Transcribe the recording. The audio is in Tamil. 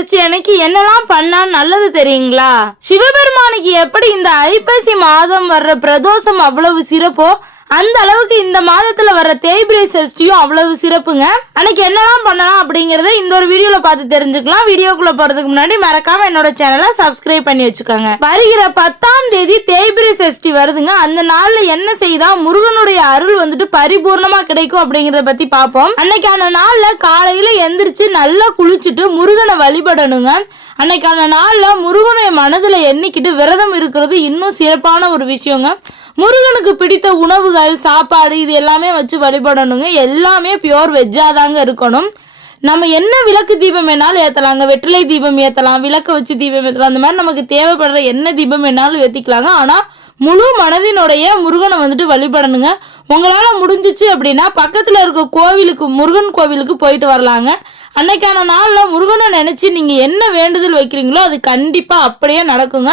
சஷ்டி அன்னைக்கு என்னெல்லாம் பண்ணா நல்லது தெரியுங்களா? சிவபெருமானுக்கு எப்படி இந்த ஐப்பசி மாதம் வர்ற பிரதோஷம் அவ்வளவு சிறப்போ அந்த அளவுக்கு இந்த மாதத்துல வர தேய்பிரை சஷ்டியும் அவ்வளவு சிறப்புங்க. அன்னைக்கு என்னெல்லாம் பண்ணலாம் அப்படிங்கறத இந்த ஒரு வீடியோல பார்த்து தெரிஞ்சுக்கலாம். வீடியோக்குள்ள போறதுக்கு முன்னாடி மறக்காம என்னோட சேனலை சப்ஸ்கிரைப் பண்ணி வச்சுக்கோங்க. வருகிற 10ஆம் தேதி தேய்பிரை சஷ்டி வருதுங்க. அந்த நாள்ல என்ன செய்தா முருகனுடைய அருள் வந்துட்டு பரிபூர்ணமா கிடைக்கும் அப்படிங்கறத பத்தி பார்ப்போம். அன்னைக்கான நாள்ல காலையில எந்திரிச்சு நல்லா குளிச்சுட்டு முருகனை வழிபடணுங்க. அன்னைக்கான நாள்ல முருகனை மனதுல எண்ணிக்கிட்டு விரதம் இருக்கிறது இன்னும் சிறப்பான ஒரு விஷயங்க. முருகனுக்கு பிடித்த உணவுகள் சாப்பாடு இது எல்லாமே வச்சு வழிபடணுங்க. எல்லாமே பியோர் வெஜ்ஜாதாங்க இருக்கணும். நம்ம என்ன விளக்கு தீபம் வேணாலும் ஏற்றலாங்க. வெற்றிலை தீபம் ஏற்றலாம், விளக்கு வச்சு தீபம் ஏற்றலாம். அந்த மாதிரி நமக்கு தேவைப்படுற என்ன தீபம் வேணாலும் ஏற்றிக்கலாங்க. ஆனால் முழு மனதினுடைய முருகனை வந்துட்டு வழிபடணுங்க. உங்களால் முடிஞ்சிச்சு அப்படின்னா பக்கத்தில் இருக்க கோவிலுக்கு முருகன் கோவிலுக்கு போயிட்டு வரலாங்க. அன்னைக்கான நாளில் முருகனை நினச்சி நீங்கள் என்ன வேண்டுதல் வைக்கிறீங்களோ அது கண்டிப்பாக அப்படியே நடக்குங்க.